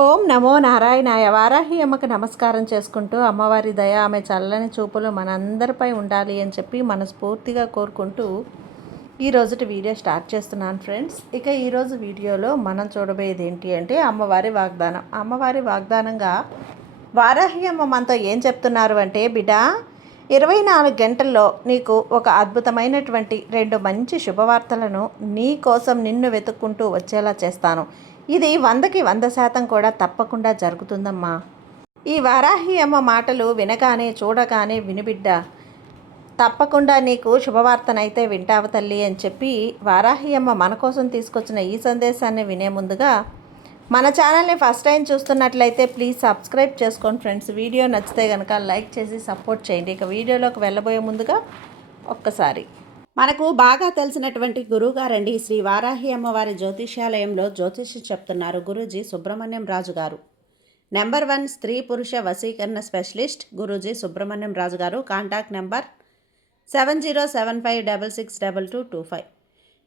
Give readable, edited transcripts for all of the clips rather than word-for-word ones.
ఓం నమో నారాయణాయ. వారాహి అమ్మకు నమస్కారం చేసుకుంటూ అమ్మవారి దయ ఆమె చల్లని చూపులు మనందరిపై ఉండాలి అని చెప్పి మనస్ఫూర్తిగా కోరుకుంటూ ఈరోజుటి వీడియో స్టార్ట్ చేస్తున్నాను ఫ్రెండ్స్. ఇక ఈరోజు వీడియోలో మనం చూడబోయేది ఏంటి అంటే అమ్మవారి వాగ్దానం. అమ్మవారి వాగ్దానంగా వారాహి అమ్మ మనతో ఏం చెప్తున్నారు అంటే, బిడ్డ 24 గంటల్లో నీకు ఒక అద్భుతమైనటువంటి 2 మంచి శుభవార్తలను నీ కోసం నిన్ను వెతుక్కుంటూ వచ్చేలా చేస్తాను. ఇది 100కి 100% కూడా తప్పకుండా జరుగుతుందమ్మా. ఈ వారాహి అమ్మ మాటలు వినగానే చూడగానే వినిబిడ్డ, తప్పకుండా నీకు శుభవార్తనైతే వింటావు తల్లి అని చెప్పి వారాహి అమ్మ మన కోసం తీసుకొచ్చిన ఈ సందేశాన్ని వినే ముందుగా మన ఛానల్ని ఫస్ట్ టైం చూస్తున్నట్లయితే ప్లీజ్ సబ్స్క్రైబ్ చేసుకోండి ఫ్రెండ్స్. వీడియో నచ్చితే కనుక లైక్ చేసి సపోర్ట్ చేయండి. ఇక వీడియోలోకి వెళ్ళబోయే ముందుగా ఒక్కసారి మనకు బాగా తెలిసినటువంటి గురువుగారండి శ్రీ వారాహి అమ్మవారి జ్యోతిష్యాలయంలో జ్యోతిష్యం చెప్తున్నారు గురూజీ సుబ్రహ్మణ్యం రాజు గారు. నెంబర్ 1 స్త్రీ పురుష వశీకరణ స్పెషలిస్ట్ గురూజీ సుబ్రహ్మణ్యం రాజు గారు. Contact number 7075662225.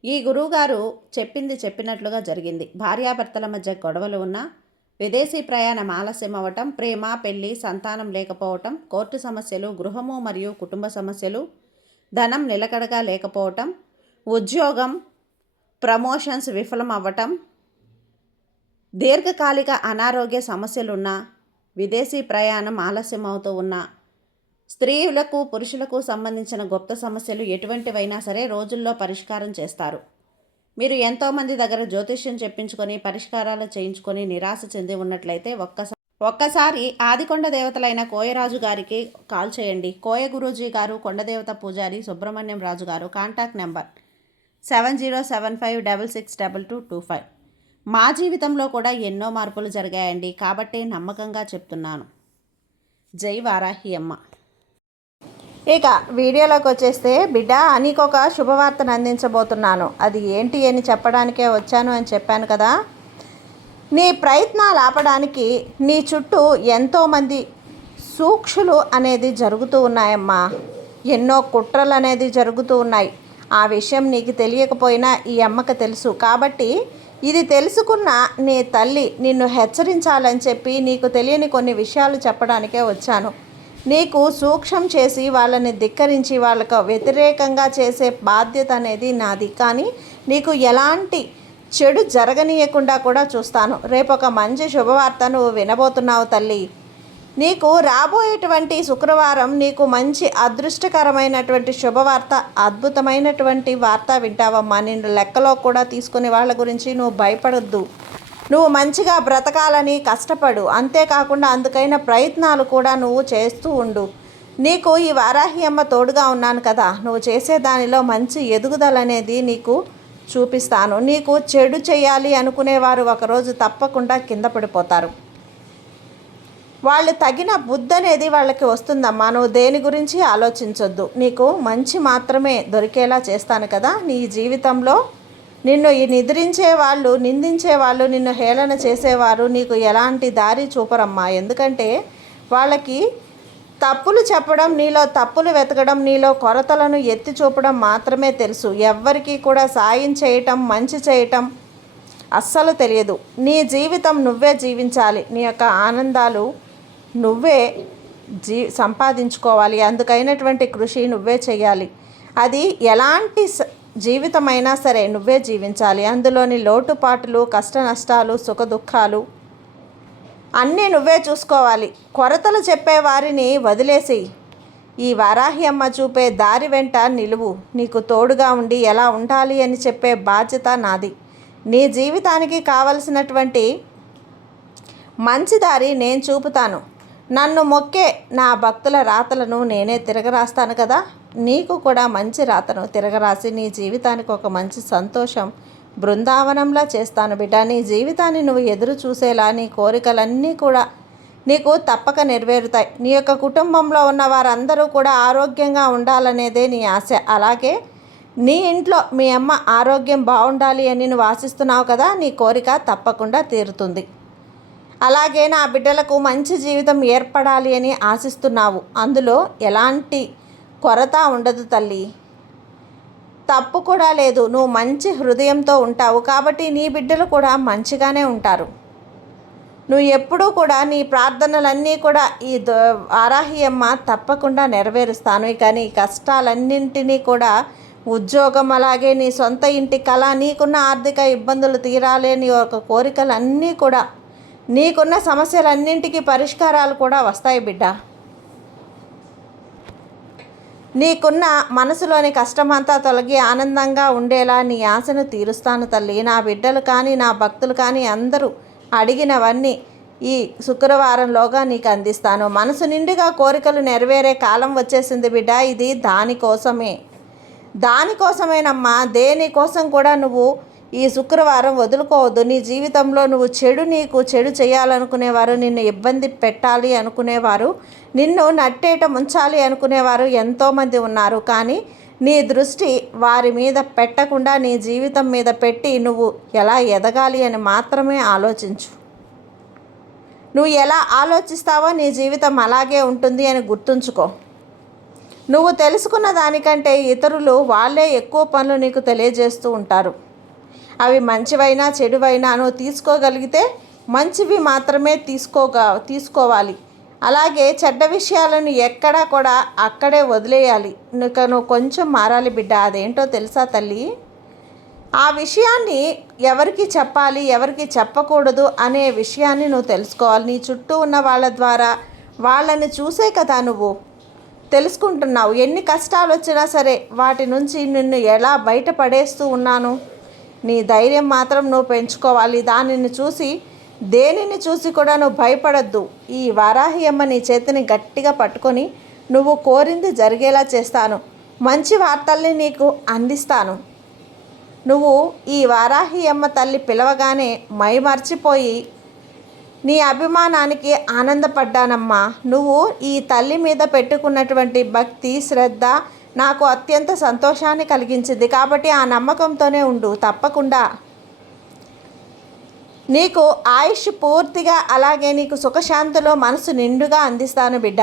ఈ గురువుగారు చెప్పింది చెప్పినట్లుగా జరిగింది. భార్యాభర్తల మధ్య గొడవలు ఉన్నా, విదేశీ ప్రయాణం ఆలస్యం అవ్వటం, ప్రేమ పెళ్లి సంతానం లేకపోవటం, కోర్టు సమస్యలు, గృహము మరియు కుటుంబ సమస్యలు, ధనం నిలకడగా లేకపోవటం, ఉద్యోగం ప్రమోషన్స్ విఫలం అవ్వటం, దీర్ఘకాలిక అనారోగ్య సమస్యలున్నా, విదేశీ ప్రయాణం ఆలస్యం అవుతూ ఉన్నా, స్త్రీలకు పురుషులకు సంబంధించిన గుప్త సమస్యలు ఎటువంటివైనా సరే రోజుల్లో పరిష్కారం చేస్తారు. మీరు ఎంతోమంది దగ్గర జ్యోతిష్యం చెప్పించుకొని పరిష్కారాలు చేయించుకొని నిరాశ చెంది ఉన్నట్లయితే ఒక్కసారి ఆదికొండ దేవతలైన కోయరాజు గారికి కాల్ చేయండి. కోయ గురూజీ గారు, కొండదేవత పూజారి సుబ్రహ్మణ్యం రాజు గారు. Contact number 7075662225. మా జీవితంలో కూడా ఎన్నో మార్పులు జరిగాయండి, కాబట్టి నమ్మకంగా చెప్తున్నాను. జై వారాహి అమ్మ. ఇక వీడియోలోకి వచ్చేస్తే, బిడ్డ నీకొక శుభవార్తను అందించబోతున్నాను. అది ఏంటి అని చెప్పడానికే వచ్చాను అని చెప్పాను కదా. నీ ప్రయత్నాలు ఆపడానికి నీ చుట్టూ ఎంతోమంది సూక్షులు అనేది జరుగుతూ ఉన్నాయమ్మా. ఎన్నో కుట్రలు అనేది జరుగుతూ ఉన్నాయి. ఆ విషయం నీకు తెలియకపోయినా ఈ అమ్మకు తెలుసు. కాబట్టి ఇది తెలుసుకున్న నీ తల్లి నిన్ను హెచ్చరించాలని చెప్పి నీకు తెలియని కొన్ని విషయాలు చెప్పడానికే వచ్చాను. నీకు సూక్ష్మం చేసి వాళ్ళని ధిక్కరించి వాళ్ళకు వ్యతిరేకంగా చేసే బాధ్యత అనేది నాది. కానీ నీకు ఎలాంటి చెడు జరగనీయకుండా కూడా చూస్తాను. రేపు ఒక మంచి శుభవార్త నువ్వు వినబోతున్నావు తల్లి. నీకు రాబోయేటువంటి శుక్రవారం నీకు మంచి అదృష్టకరమైనటువంటి శుభవార్త, అద్భుతమైనటువంటి వార్త వింటావమ్మా. నిన్ను లెక్కలో కూడా తీసుకునే వాళ్ళ గురించి నువ్వు భయపడొద్దు. నువ్వు మంచిగా బ్రతకాలని కష్టపడు. అంతేకాకుండా అందుకైన ప్రయత్నాలు కూడా నువ్వు చేస్తూ ఉండు. నీకు ఈ వారాహి అమ్మ తోడుగా ఉన్నాను కదా. నువ్వు చేసే దానిలో మంచి ఎదుగుదల అనేది నీకు చూపిస్తాను. నీకు చెడు చేయాలి అనుకునేవారు ఒకరోజు తప్పకుండా కింద పడిపోతారు. వాళ్ళు తగిన బుద్ధి అనేది వాళ్ళకి వస్తుందమ్మా. నువ్వు దేని గురించి ఆలోచించొద్దు. నీకు మంచి మాత్రమే దొరికేలా చేస్తాను కదా. నీ జీవితంలో నిన్ను నిద్రించే వాళ్ళు, నిందించే వాళ్ళు, నిన్ను హేళన చేసేవారు నీకు ఎలాంటి దారి చూపరమ్మా. ఎందుకంటే వాళ్ళకి తప్పులు చెప్పడం, నీలో తప్పులు వెతకడం, నీలో కొరతలను ఎత్తి చూపడం మాత్రమే తెలుసు. ఎవ్వరికీ కూడా సాయం చేయటం, మంచి చేయటం అస్సలు తెలియదు. నీ జీవితం నువ్వే జీవించాలి. నీ యొక్క ఆనందాలు నువ్వే సంపాదించుకోవాలి. అందుకైనటువంటి కృషి నువ్వే చేయాలి. అది ఎలాంటి జీవితమైనా సరే నువ్వే జీవించాలి. అందులోని లోటుపాటులు, కష్ట నష్టాలు, సుఖ దుఃఖాలు అన్నీ నువ్వే చూసుకోవాలి. కొరతలు చెప్పేవారిని వదిలేసి ఈ వారాహి అమ్మ చూపే దారి వెంట నిలువు. నీకు తోడుగా ఉండి ఎలా ఉండాలి అని చెప్పే బాధ్యత నాది. నీ జీవితానికి కావలసినటువంటి మంచి దారి నేను చూపుతాను. నన్ను మొక్కే నా భక్తుల రాతలను నేనే తిరగరాస్తాను కదా. నీకు కూడా మంచి రాతను తిరగరాసి నీ జీవితానికి ఒక మంచి సంతోషం బృందావనంలా చేస్తాను బిడ్డ. నీ జీవితాన్ని నువ్వు ఎదురు చూసేలా నీ కోరికలన్నీ కూడా నీకు తప్పక నెరవేరుతాయి. నీ యొక్క కుటుంబంలో ఉన్న వారందరూ కూడా ఆరోగ్యంగా ఉండాలనేదే నీ ఆశ. అలాగే నీ ఇంట్లో మీ అమ్మ ఆరోగ్యం బాగుండాలి అని నువ్వు ఆశిస్తున్నావు కదా. నీ కోరిక తప్పకుండా తీరుతుంది. అలాగే నా బిడ్డలకు మంచి జీవితం ఏర్పడాలి అని ఆశిస్తున్నావు. అందులో ఎలాంటి కొరత ఉండదు తల్లి. తప్పు కూడా లేదు. నువ్వు మంచి హృదయంతో ఉంటావు కాబట్టి నీ బిడ్డలు కూడా మంచిగానే ఉంటారు. నువ్వు ఎప్పుడూ కూడా నీ ప్రార్థనలన్నీ కూడా ఈ వారాహి అమ్మ తప్పకుండా నెరవేరుస్తాను. ఇక నీ కష్టాలన్నింటినీ కూడా, ఉద్యోగం, అలాగే నీ సొంత ఇంటి కళ, నీకున్న ఆర్థిక ఇబ్బందులు తీరాలి, నీ యొక్క కోరికలన్నీ కూడా, నీకున్న సమస్యలన్నింటికీ పరిష్కారాలు కూడా వస్తాయి బిడ్డ. నీకున్న మనసులోని కష్టమంతా తొలగి ఆనందంగా ఉండేలా నీ ఆశను తీరుస్తాను తల్లి. నా బిడ్డలు కానీ, నా భక్తులు కానీ అందరూ అడిగినవన్నీ ఈ శుక్రవారంలోగా నీకు అందిస్తాను. మనసు నిండుగా కోరికలు నెరవేరే కాలం వచ్చేసింది బిడ్డ. ఇది దానికోసమేనమ్మా. దేనికోసం కూడా నువ్వు ఈ శుక్రవారం వదులుకోవద్దు. నీ జీవితంలో నువ్వు నీకు చెడు చేయాలనుకునేవారు, నిన్ను ఇబ్బంది పెట్టాలి అనుకునేవారు, నిన్ను నట్టేట ముంచాలి అనుకునేవారు ఎంతోమంది ఉన్నారు. కానీ నీ దృష్టి వారి మీద పెట్టకుండా నీ జీవితం మీద పెట్టి నువ్వు ఎలా ఎదగాలి అని మాత్రమే ఆలోచించు. నువ్వు ఎలా ఆలోచిస్తావో నీ జీవితం అలాగే ఉంటుంది అని గుర్తుంచుకో. నువ్వు తెలుసుకున్న దానికంటే ఇతరులు వాళ్ళే ఎక్కువ పనులు నీకు తెలియజేస్తూ ఉంటారు. అవి మంచివైనా చెడువైనా నువ్వు తీసుకోగలిగితే మంచివి మాత్రమే తీసుకోవాలి. అలాగే చెడ్డ విషయాలను ఎక్కడా కూడా అక్కడే వదిలేయాలి. నువ్వు కొంచెం మారాలి బిడ్డ. అదేంటో తెలుసా తల్లి? ఆ విషయాన్ని ఎవరికి చెప్పాలి, ఎవరికి చెప్పకూడదు అనే విషయాన్ని నువ్వు తెలుసుకోవాలి. నీ చుట్టూ ఉన్న వాళ్ళ ద్వారా, వాళ్ళని చూసే కదా నువ్వు తెలుసుకుంటున్నావు. ఎన్ని కష్టాలు వచ్చినా సరే వాటి నుంచి నిన్ను ఎలా బయటపడేస్తూ ఉన్నాను. నీ ధైర్యం మాత్రం నువ్వు పెంచుకోవాలి. దేనిని చూసి కూడా నువ్వు భయపడద్దు. ఈ వారాహి అమ్మ నీ చేతిని గట్టిగా పట్టుకొని నువ్వు కోరింది జరిగేలా చేస్తాను. మంచి వార్తల్ని నీకు అందిస్తాను. నువ్వు ఈ వారాహి అమ్మ తల్లి పిలవగానే మైమర్చిపోయి నీ అభిమానానికి ఆనందపడ్డానమ్మా. నువ్వు ఈ తల్లి మీద పెట్టుకున్నటువంటి భక్తి, శ్రద్ధ నాకు అత్యంత సంతోషాన్ని కలిగించింది. కాబట్టి ఆ నమ్మకంతోనే ఉండు. తప్పకుండా నీకు ఆయుష్ పూర్తిగా, అలాగే నీకు సుఖశాంతిలో మనసు నిండుగా అందిస్తాను బిడ్డ.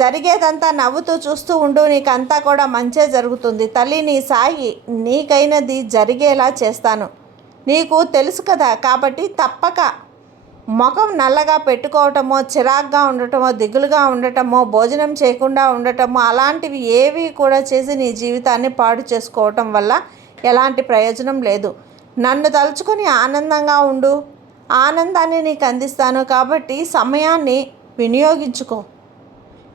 జరిగేదంతా నవ్వుతూ చూస్తూ ఉండు. నీకంతా కూడా మంచే జరుగుతుంది తల్లి. నీ సాయి నీకైనది జరిగేలా చేస్తాను. నీకు తెలుసు కదా, కాబట్టి తప్పక ముఖం నల్లగా పెట్టుకోవటమో, చిరాగ్గా ఉండటమో, దిగులుగా ఉండటమో, భోజనం చేయకుండా ఉండటమో అలాంటివి ఏవి కూడా చేసి నీ జీవితాన్ని పాడు చేసుకోవటం వల్ల ఎలాంటి ప్రయోజనం లేదు. నన్ను తలుచుకొని ఆనందంగా ఉండు. ఆనందాన్ని నీకు అందిస్తాను. కాబట్టి సమయాన్ని వినియోగించుకో.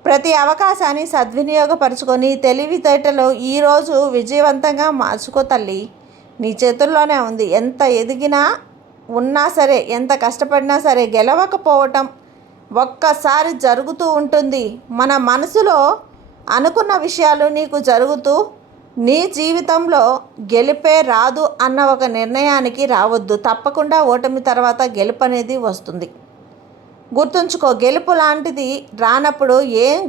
ప్రతి అవకాశాన్ని సద్వినియోగపరుచుకొని తెలివితేటలో ఈరోజు విజయవంతంగా మార్చుకో తల్లి. నీ చేతుల్లోనే ఉంది. ఎంత ఎదిగినా ఉన్నా సరే, ఎంత కష్టపడినా సరే గెలవకపోవటం ఒక్కసారి జరుగుతూ ఉంటుంది. మన మనసులో అనుకున్న విషయాలు నీకు జరుగుతూ నీ జీవితంలో గెలిపే రాదు అన్న ఒక నిర్ణయానికి రావద్దు. తప్పకుండా ఓటమి తర్వాత గెలుపు అనేది వస్తుంది. గుర్తుంచుకో, గెలుపు లాంటిది రానప్పుడు ఏం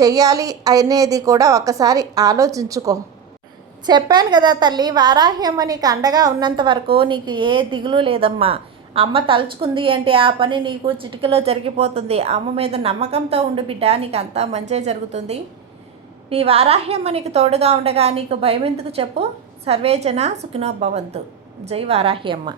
చెయ్యాలి అనేది కూడా ఒకసారి ఆలోచించుకో. చెప్పాను కదా తల్లి, వారాహి అమ్మ నీకు అండగా ఉన్నంత వరకు నీకు ఏ దిగులు లేదమ్మా. అమ్మ తలుచుకుంది అంటే ఆ పని నీకు చిటికలో జరిగిపోతుంది. అమ్మ మీద నమ్మకంతో ఉండు బిడ్డ. నీకు అంతా మంచే జరుగుతుంది. నీ వారాహి అమ్మ నీకు తోడుగా ఉండగా నీకు భయం ఎందుకు చెప్పు. సర్వేజన సుఖినో భవంతు. జై వారాహి అమ్మ.